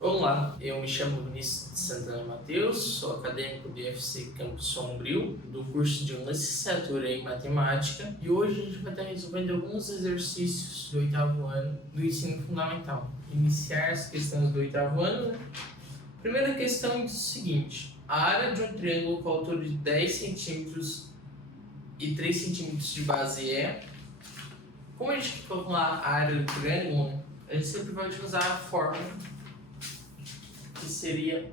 Olá, eu me chamo Vinícius de Santana Mateus, sou acadêmico do IFC Campo Sombrio, do curso de licenciatura em matemática, e hoje a gente vai estar resolvendo alguns exercícios do oitavo ano do ensino fundamental. Iniciar as questões do oitavo ano, né? Primeira questão diz o seguinte: a área de um triângulo com altura de 10 centímetros e 3 centímetros de base é. Como a gente quer calcular a área do triângulo, né? A gente sempre vai utilizar a fórmula que seria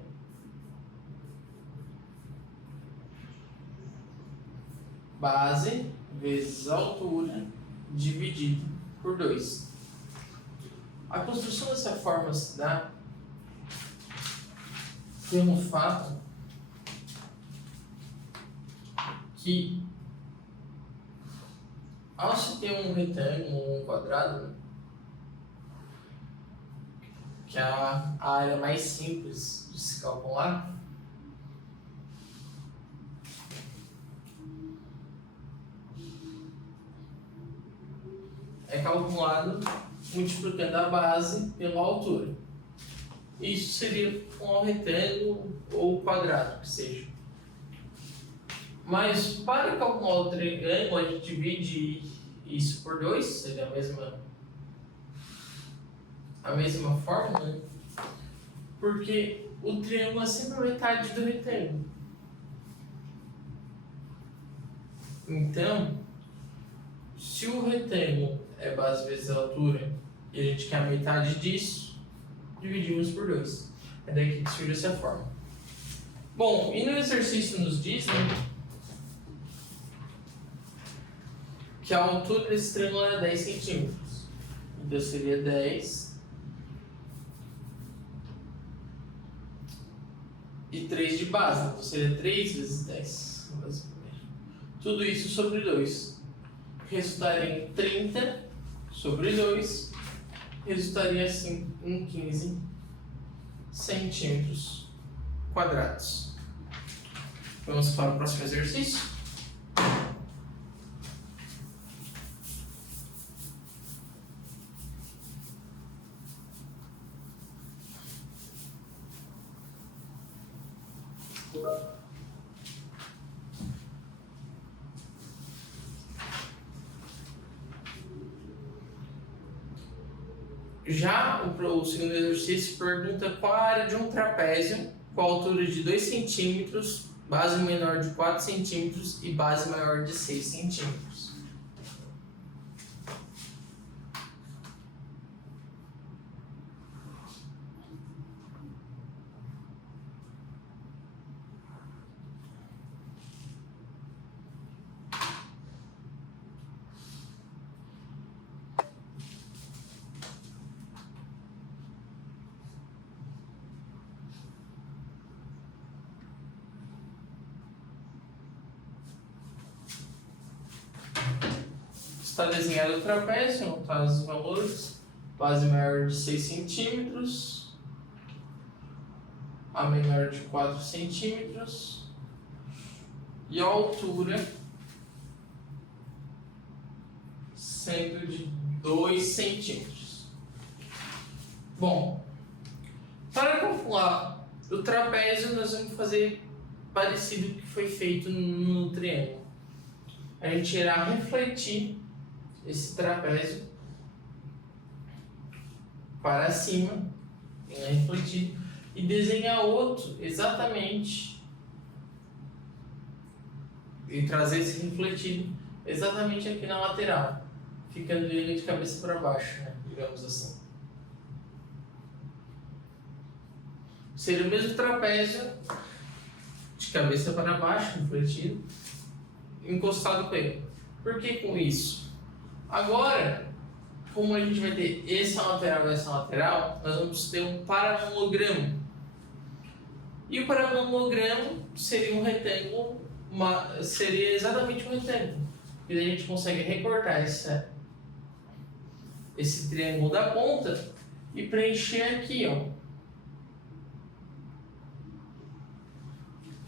base vezes altura dividido por 2. A construção dessa fórmula se dá pelo fato que, ao se ter um retângulo ou um quadrado, que é a área mais simples de se calcular, é calculado multiplicando a base pela altura. Isso seria um retângulo ou quadrado, que seja. Mas para calcular o triângulo, a gente divide isso por 2, seria a mesma fórmula, né? Porque o triângulo é sempre a metade do retângulo. Então, se o retângulo é base vezes a altura e a gente quer a metade disso, dividimos por 2. É daqui que surge essa fórmula. Bom, e no exercício nos diz, né, que a altura desse triângulo é 10 centímetros. Então seria 10 e 3 de base, então seria 3 vezes 10. Tudo isso sobre 2. Resultaria em 30 sobre 2. Resultaria assim em 15 centímetros quadrados. Vamos para o próximo exercício. Já o segundo exercício pergunta qual a área de um trapézio com altura de 2 centímetros, base menor de 4 centímetros e base maior de 6 centímetros. Está desenhado o trapézio, está os valores. Base maior de 6 centímetros, a menor de 4 centímetros e a altura sendo de 2 centímetros. Bom, para calcular o trapézio, nós vamos fazer parecido com o que foi feito no triângulo. A gente irá refletir esse trapézio para cima, refletir, e desenhar outro exatamente, e trazer esse refletido exatamente aqui na lateral, ficando ele de cabeça para baixo, né? Digamos assim. Seria o mesmo trapézio de cabeça para baixo, refletido, encostado com ele. Por que com isso? Agora, como a gente vai ter essa lateral e essa lateral, nós vamos ter um paralelogramo. E o paralelogramo seria um retângulo, seria exatamente um retângulo. E daí a gente consegue recortar esse triângulo da ponta e preencher aqui, ó.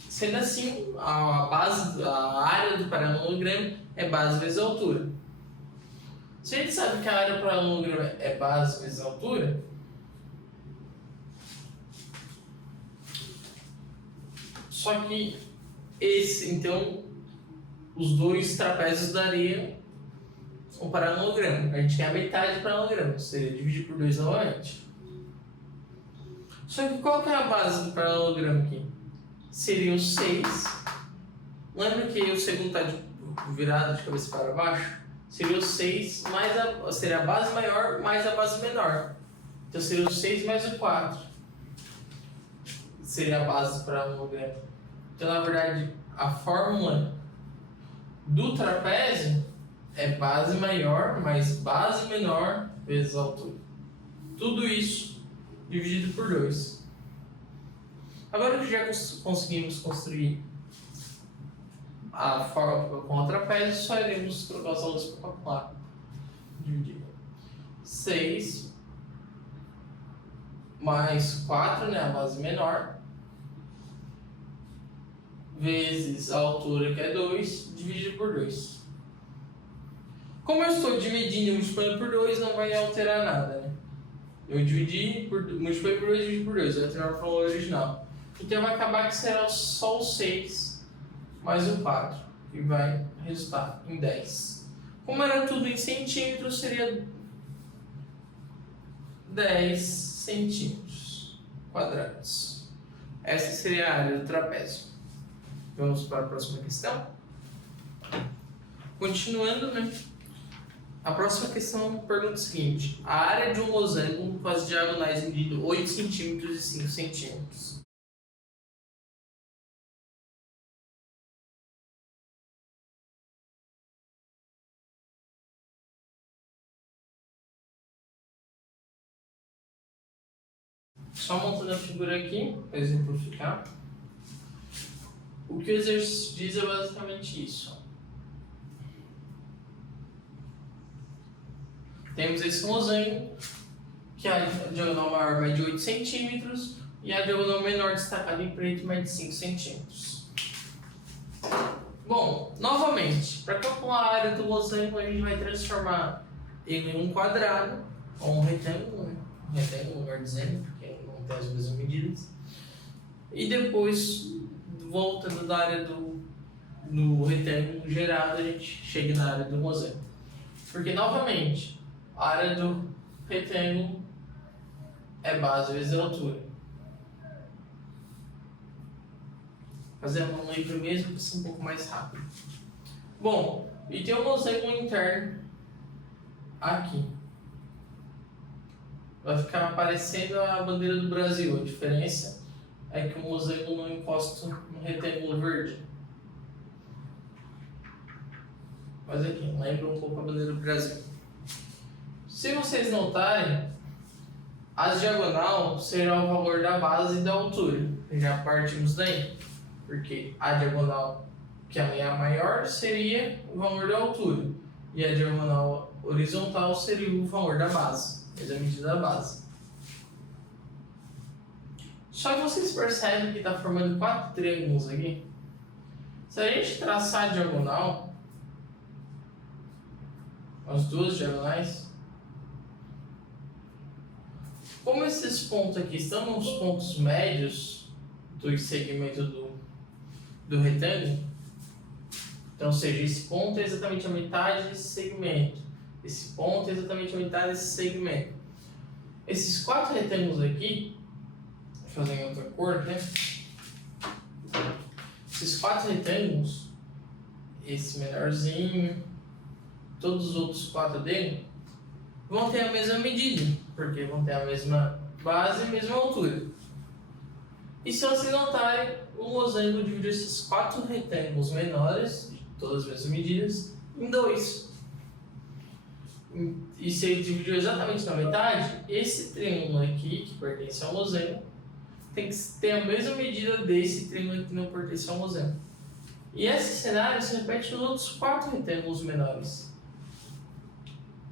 Sendo assim, a área do paralelogramo é base vezes altura. Se a gente sabe que a área do paralelogramo é base vezes altura, Só que então, os dois trapézios dariam um paralelogramo. A gente quer a metade do paralelogramo, seria dividir por 2 novamente. Só que qual que é a base do paralelogramo aqui? Seria o 6. Lembra que o segundo está virado de cabeça para baixo? Seria o 6 seria a base maior mais a base menor. Então seria o 6 mais o 4. Seria a base do paralelogramo. Então, na verdade, a fórmula do trapézio é base maior mais base menor vezes a altura. Tudo isso dividido por 2. Agora que já conseguimos construir a fórmula com o trapézio, só iremos trocar os valores para calcular. Dividir 6 mais 4, né, a base menor, vezes a altura, que é 2, dividido por 2. Como eu estou dividindo e multiplicando por 2, não vai alterar nada, né? Eu multipliquei por 2 e dividi por 2, vai alterar o valor original. Então vai acabar que será só o 6 mais o 4, que vai resultar em 10. Como era tudo em centímetros, seria 10 centímetros quadrados. Essa seria a área do trapézio. Vamos para a próxima questão. Continuando, né? A próxima questão pergunta o seguinte: a área de um losango com as diagonais medindo 8 cm e 5 cm. Só montando a figura aqui, para exemplificar. O que o exercício diz é basicamente isso. Temos esse losango, que a diagonal maior mede 8 cm e a diagonal menor destacada em preto mede 5 cm. Bom, novamente, para calcular a área do losango, a gente vai transformar ele em um quadrado, ou um retângulo, né? Um retângulo, melhor dizendo, porque não tem as mesmas medidas. E depois, voltando da área do retângulo gerado, a gente chega na área do losango. Porque, novamente, a área do retângulo é base vezes a altura. Fazendo um livro mesmo para ser um pouco mais rápido. Bom, e tem um losango interno aqui. Vai ficar aparecendo a bandeira do Brasil. A diferença é que o losango não encosta no retângulo verde. Mas aqui, lembra um pouco a bandeira do Brasil. Se vocês notarem, as diagonal será o valor da base e da altura. Já partimos daí. Porque a diagonal, que é a maior, seria o valor da altura. E a diagonal horizontal seria o valor da base. Essa é a medida da base. Só que vocês percebem que está formando 4 triângulos aqui? Se a gente traçar a diagonal, as duas diagonais, como esses pontos aqui estão nos pontos médios do segmento do retângulo, então, ou seja, esse ponto é exatamente a metade desse segmento, esse ponto é exatamente a metade desse segmento. Esses 4 retângulos aqui, vou fazer em outra cor, né? Esses 4 retângulos, esse menorzinho, todos os outros 4 dele, vão ter a mesma medida, porque vão ter a mesma base e a mesma altura. E se vocês notarem, o losango divide esses 4 retângulos menores, de todas as mesmas medidas, em 2. E se ele dividiu exatamente na metade, esse triângulo aqui, que pertence ao losango, tem que ter a mesma medida desse triângulo que não pertence ao losango. E esse cenário se repete nos outros 4 retângulos menores.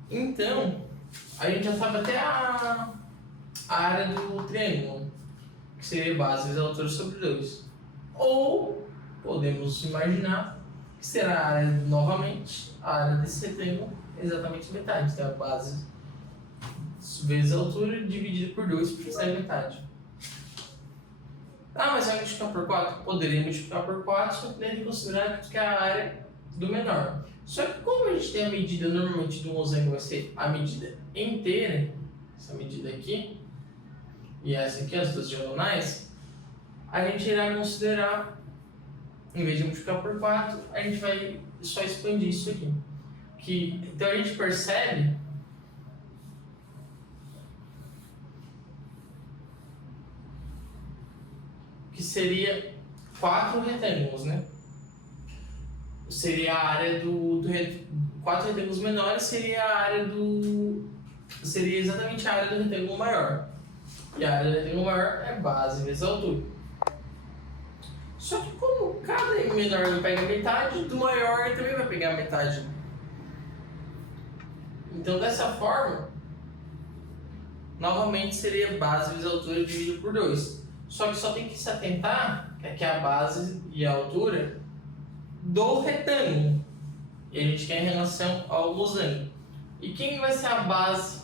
Então, a gente já sabe até a área do triângulo, que seria base vezes a altura sobre 2. Ou podemos imaginar que será a área, novamente, a área desse retângulo exatamente metade. Então, a base vezes a altura dividido por 2 para ser metade. Ah, mas vai multiplicar por 4? Poderia multiplicar por 4, só que daí considerar que é a área do menor. Só que como a gente tem a medida normalmente do losango vai ser a medida inteira, essa medida aqui, e essa aqui, as duas diagonais, a gente irá considerar, em vez de multiplicar por 4, a gente vai só expandir isso aqui. Então a gente percebe que seria 4 retângulos, né? Seria a área do 4 retângulos menores seria a área seria exatamente a área do retângulo maior. E a área do retângulo maior é base vezes altura. Só que como cada menor pega metade, do maior ele também vai pegar metade. Então dessa forma, novamente seria base vezes altura dividido por 2. Só que só tem que se atentar que aqui é a base e a altura do retângulo. E a gente quer em relação ao losango. E quem vai ser a base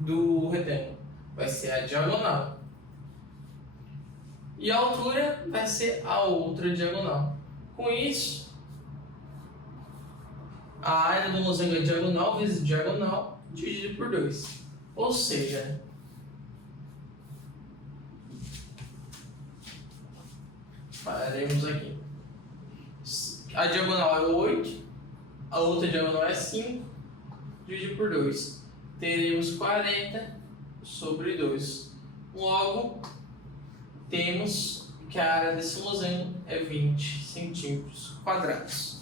do retângulo? Vai ser a diagonal. E a altura vai ser a outra diagonal. Com isso, a área do losango é diagonal vezes diagonal dividido por 2. Ou seja, faremos aqui. A diagonal é 8, a outra diagonal é 5, dividido por 2. Teremos 40 sobre 2. Logo, temos que a área desse losango é 20 centímetros quadrados.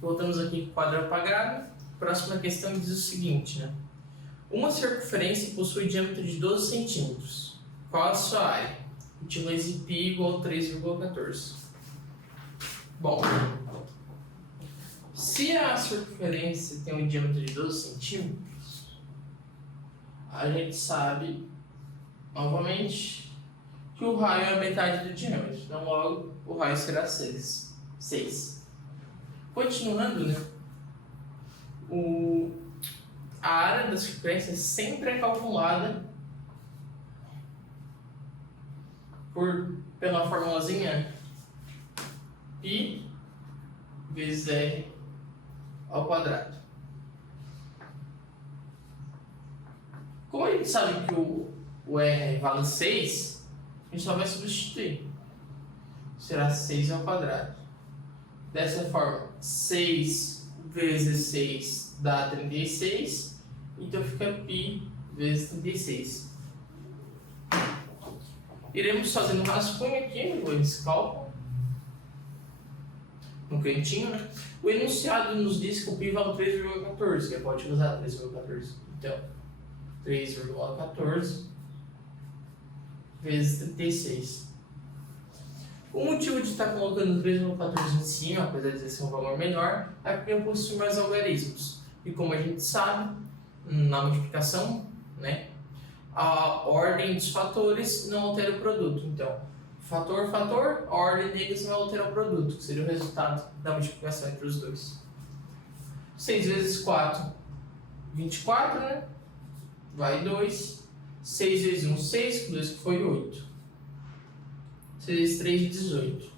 Voltamos aqui quadrado para grade. Próxima questão diz o seguinte, né? Uma circunferência possui diâmetro de 12 centímetros. Qual a sua área? Utilize π igual a 3,14. Bom, se a circunferência tem um diâmetro de 12 centímetros, a gente sabe, novamente, que o raio é a metade do diâmetro. Então, logo, o raio será 6. Continuando, né? A área da circunferência sempre é calculada pela formulazinha π vezes r ao quadrado. Como a gente sabe que o r vale 6, a gente só vai substituir. Será 6 ao quadrado. Dessa forma, 6 vezes 6 dá 36, então fica π vezes 36. Iremos fazendo um rascunho aqui nesse cálculo, no cantinho, né? O enunciado nos diz que o π vale 3,14, que pode usar 3,14. Então, 3,14 vezes 36. O motivo de estar colocando 3,14 em cima, apesar de ser um valor menor, é porque eu possuo mais algarismos. E como a gente sabe, na multiplicação, né, a ordem dos fatores não altera o produto. Então, fator, a ordem deles não altera o produto, que seria o resultado da multiplicação entre os dois. 6 vezes 4, 24, né? Vai 2. 6 vezes 1, 6, 2 que foi 8. 6 vezes 3, 18.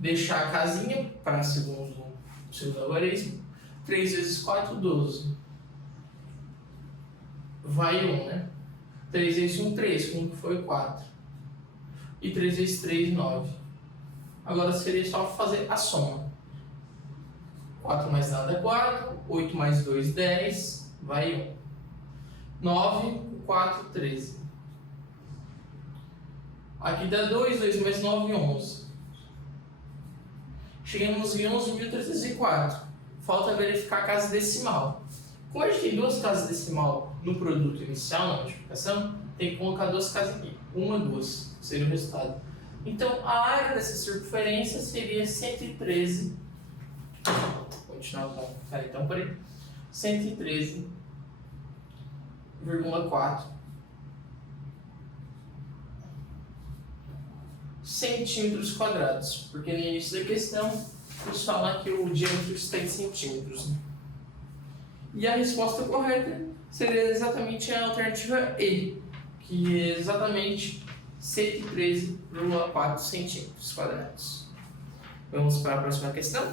Deixar a casinha para o segundo algarismo. 3 vezes 4, 12. Vai 1, né? 3 vezes 1, 3. 1 que foi 4. E 3 vezes 3, 9. Agora seria só fazer a soma. 4 mais nada é 4. 8 mais 2, 10. Vai 1. 9, 4, 13. Aqui dá 2, 2 mais 9, 11. Chegamos em 11.304. Falta verificar a casa decimal. Como a gente tem duas casas decimal no produto inicial, na multiplicação, tem que colocar duas casas aqui. 1 e 2 seria o resultado. Então, a área dessa circunferência seria 113. Vou continuar com o canetão por aí. 113,4 centímetros quadrados, porque no início da questão nos fala que o diâmetro está em centímetros. E a resposta correta seria exatamente a alternativa E, que é exatamente 113,4 centímetros quadrados. Vamos para a próxima questão.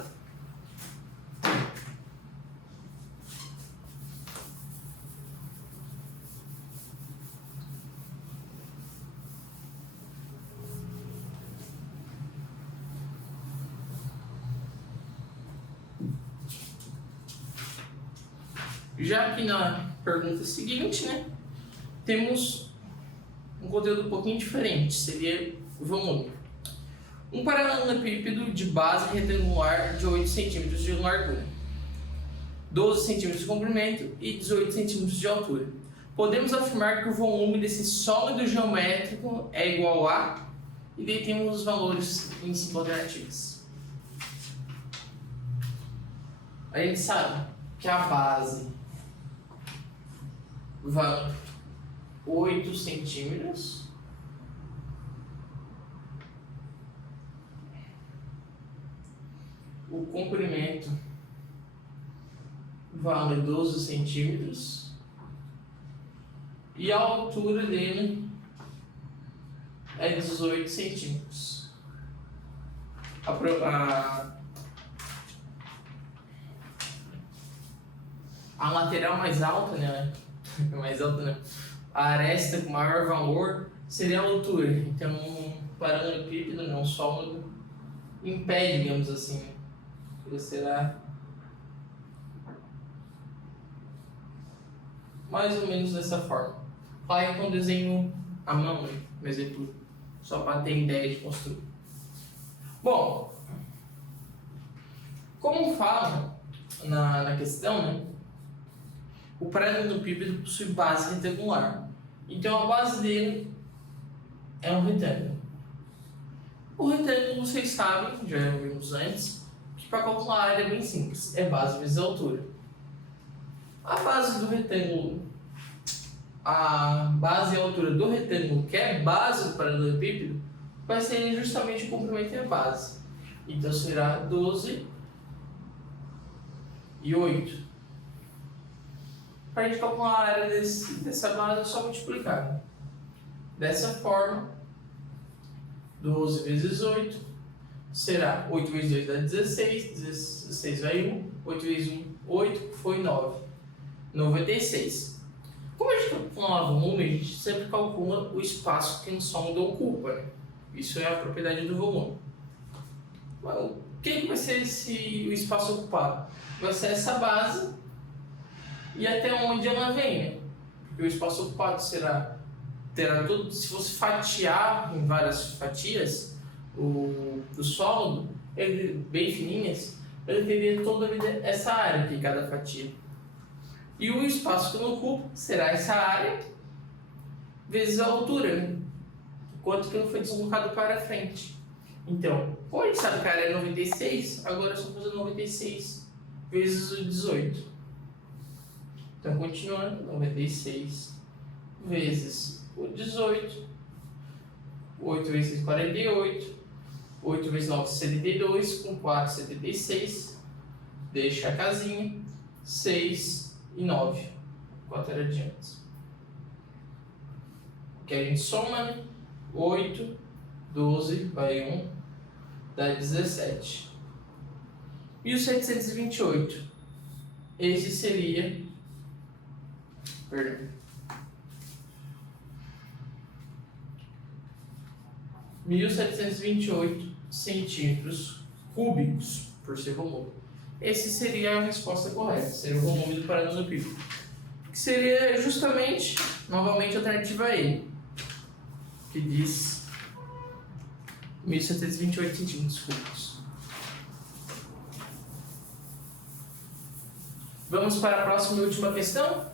Já que na pergunta seguinte, né, temos um conteúdo um pouquinho diferente, seria o volume. Um paralelepípedo de base retangular de 8 cm de largura, 12 cm de comprimento e 18 cm de altura. Podemos afirmar que o volume desse sólido geométrico é igual a... E daí temos os valores em 5 alternativas. A gente sabe que a base vale 8 centímetros. O comprimento vale 12 centímetros. E a altura dele é 18 centímetros. A lateral mais alta, né? Mais alta, né? A aresta com maior valor seria a altura. Então, um paralelepípedo, não sólido, em pé, digamos assim. Ele será mais ou menos dessa forma. Claro que é um desenho à mão, né? Mas é tudo. Só para ter ideia de construir. Bom, como fala na questão, né? O paralelepípedo possui base retangular. Então a base dele é um retângulo. O retângulo, vocês sabem, já vimos antes, que para calcular a área é bem simples. É base vezes altura. A base do retângulo, a base e a altura do retângulo, que é base do paralelepípedo, vai ser justamente o comprimento e a base. Então será 12 e 8. Para a gente calcular a área dessa base é só multiplicar. Dessa forma, 12 vezes 8 será 8 vezes 2 dá 16, 16 vai 1, 8 vezes 1, 8, foi 9, 96. Como a gente calcula volume, a gente sempre calcula o espaço que um sólido ocupa, né? Isso é a propriedade do volume. O que vai ser o espaço ocupado? Vai ser essa base e até onde ela vem, né? Porque o espaço ocupado terá tudo. Se fosse fatiar em várias fatias do sólido, ele, bem fininhas, ele teria toda essa área aqui, cada fatia. E o espaço que não ocupa será essa área vezes a altura, né? Quanto que não foi deslocado para frente. Então, como a gente sabe que a área é 96, agora é só fazer 96 vezes o 18. Então, continuando, 96 vezes o 18, 8 vezes 48, 8 vezes 9, 72, com 4, 76, deixa a casinha, 6 e 9, 4 adiante. Que a gente soma, né? 8, 12, vai 1, dá 17. 1728, esse seria... Perdão. 1728 centímetros cúbicos por ser volume. Esse seria a resposta correta, seria o volume do paralelepípedo. Que seria justamente, novamente, a alternativa a ele, que diz 1728 centímetros cúbicos. Vamos para a próxima e última questão?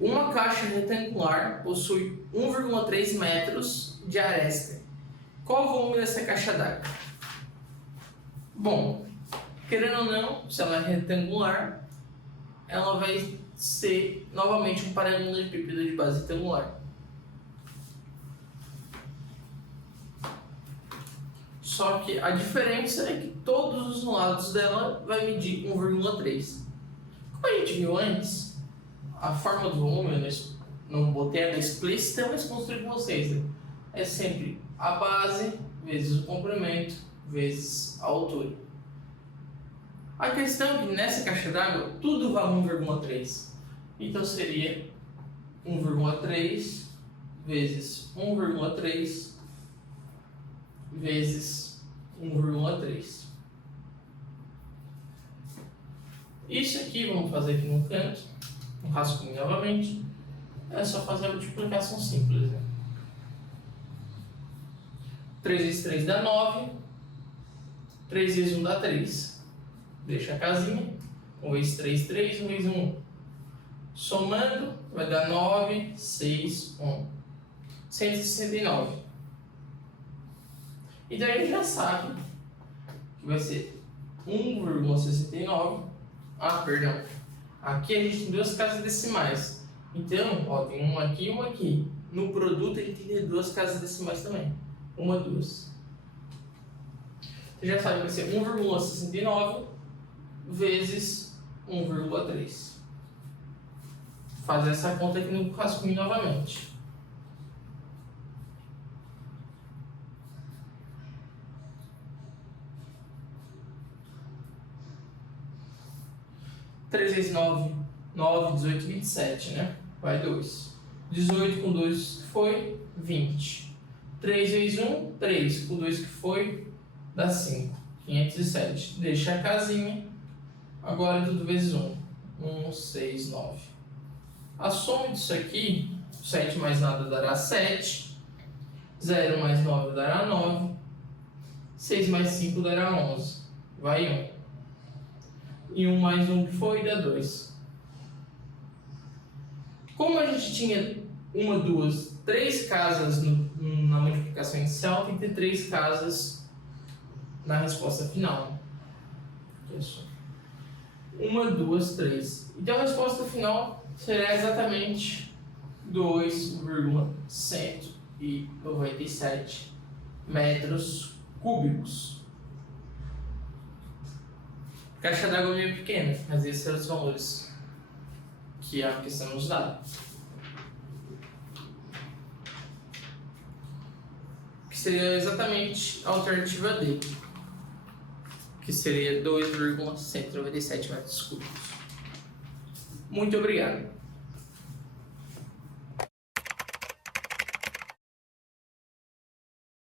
Uma caixa retangular possui 1,3 metros de aresta. Qual o volume dessa caixa d'água? Bom, querendo ou não, se ela é retangular, ela vai ser novamente um paralelepípedo de base retangular. Só que a diferença é que todos os lados dela vai medir 1,3. Como a gente viu antes, a forma do volume, eu não botei ela explícita, mas construí com vocês, né? É sempre a base vezes o comprimento vezes a altura. A questão é que nessa caixa d'água tudo vale 1,3. Então seria 1,3 vezes 1,3 vezes 1,3. Isso aqui, vamos fazer aqui no canto, no rascunho novamente, é só fazer a multiplicação simples, né? 3 vezes 3 dá 9, 3 vezes 1 dá 3. Deixa a casinha, 1 vezes 3, 3, 1 vezes 1. Somando, vai dar 9, 6, 1. 169. Então a gente já sabe que vai ser 1,69. Ah, perdão. Aqui a gente tem duas casas decimais. Então, ó, tem uma aqui e uma aqui. No produto a gente tem duas casas decimais também. Uma, duas. Você já sabe que vai ser 1,69 vezes 1,3. Fazer essa conta aqui no rascunho novamente. Três vezes 9, 9, 18, 27, né? Vai 2. 18 com 2 foi 20. 3 vezes 1, 3. Com 2 que foi, dá 5. 507. Deixa a casinha. Agora tudo vezes 1. 1, 6, 9. A soma disso aqui, 7 mais nada dará 7. 0 mais 9 dará 9. 6 mais 5 dará 11. Vai 1. E 1 mais 1 que foi, dá 2. Como a gente tinha 1, 2, 3 casas na multiplicação inicial, tem que ter 3 casas na resposta final. Isso. 1, 2, 3. Então a resposta final será exatamente 2,197 metros cúbicos. Caixa d'água meio pequena, mas esses são os valores que a questão nos dá. Que seria exatamente a alternativa D, que seria 2,197 metros cúbicos. Muito obrigado.